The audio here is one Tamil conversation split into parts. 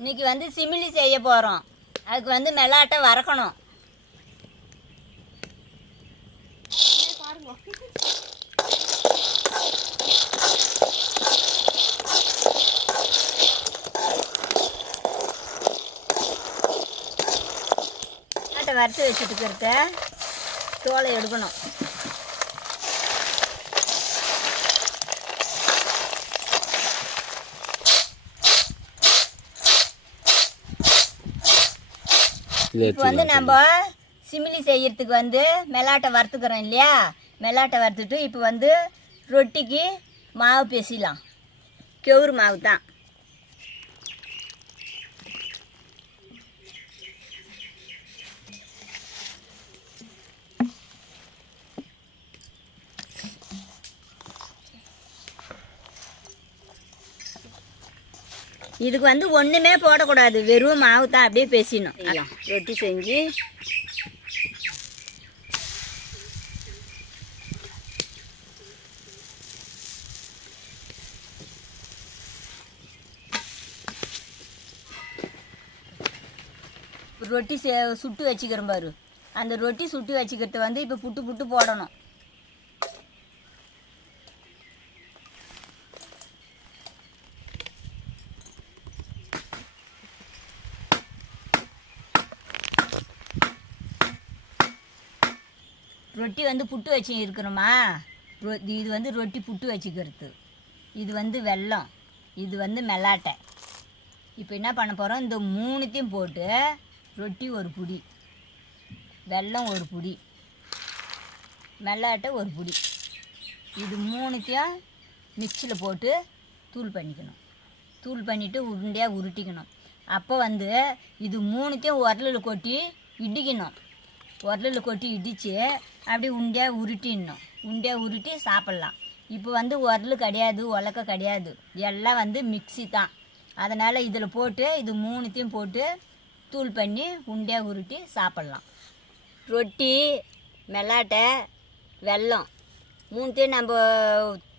இன்னைக்கு வந்து சிமிலி செய்ய போகிறோம். அதுக்கு வந்து மெலாட்டை வறுக்கணும். மெலாட்டை வறுத்து வச்சுட்டுக்கிறத தோலை எடுக்கணும். இப்போ வந்து நம்ம சிமிலி செய்யறதுக்கு வந்து மெலாட்டை வறுத்துக்கிறோம் இல்லையா? மெலாட்டை வறுத்துட்டு இப்போ வந்து ரொட்டிக்கு மாவு பேசிடலாம். கெவுரு மாவு தான். இதுக்கு வந்து ஒன்றுமே போடக்கூடாது, வெறும் மாவு தான் அப்படியே பேசிடணும். ரொட்டி செஞ்சு ரொட்டி சுட்டு வச்சுக்கிறோம் பாரு. அந்த ரொட்டி சுட்டு வச்சுக்கிறது வந்து இப்போ புட்டு புட்டு போடணும். ரொட்டி வந்து புட்டு வச்சு இருக்கிறோமா? இது வந்து ரொட்டி புட்டு வச்சுக்கிறது. இது வந்து வெல்லம், இது வந்து மெலாட்டை. இப்போ என்ன பண்ண போகிறோம்? இந்த மூணுத்தையும் போட்டு ரொட்டி ஒரு புடி, வெல்லம் ஒரு புடி, மெலாட்டை ஒரு புடி, இது மூணுத்தையும் மிக்சியில் போட்டு தூள் பண்ணிக்கணும். தூள் பண்ணிவிட்டு உருண்டையாக உருட்டிக்கணும். அப்போ வந்து இது மூணுத்தையும் உரலில் கொட்டி இடிக்கணும். உரலில் கொட்டி இடித்து அப்படி உருண்டையாக உருட்டிடணும். உருண்டையாக உருட்டி சாப்பிட்லாம். இப்போ வந்து உரல் கிடையாது, உலக்க கிடையாது, எல்லாம் வந்து மிக்சி தான். அதனால் இதில் போட்டு இது மூணுத்தையும் போட்டு தூள் பண்ணி உருண்டையாக உருட்டி சாப்பிட்லாம். ரொட்டி, மெலாட்டை, வெல்லம் மூணுத்தையும் நம்ம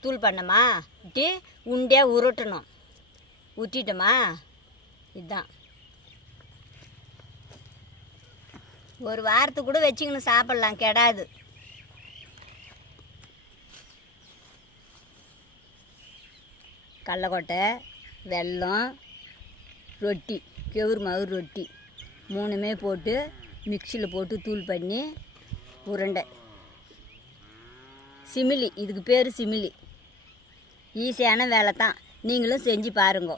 தூள் பண்ணோமா, உருட்டி உருண்டையாக உருட்டணும். உருட்டிட்டோமா, இதுதான். ஒரு வாரத்துக்கு கூட வச்சுக்கணும், சாப்பிட்லாம், கெடாது. கடலக்கொட்டை, வெல்லம், ரொட்டி, கெவுரு மாவு ரொட்டி மூணுமே போட்டு மிக்சியில் போட்டு தூள் பண்ணி உருண்டை. சிமிலி, இதுக்கு பேர் சிமிலி. ஈஸியான வேலை தான், நீங்களும் செஞ்சு பாருங்க.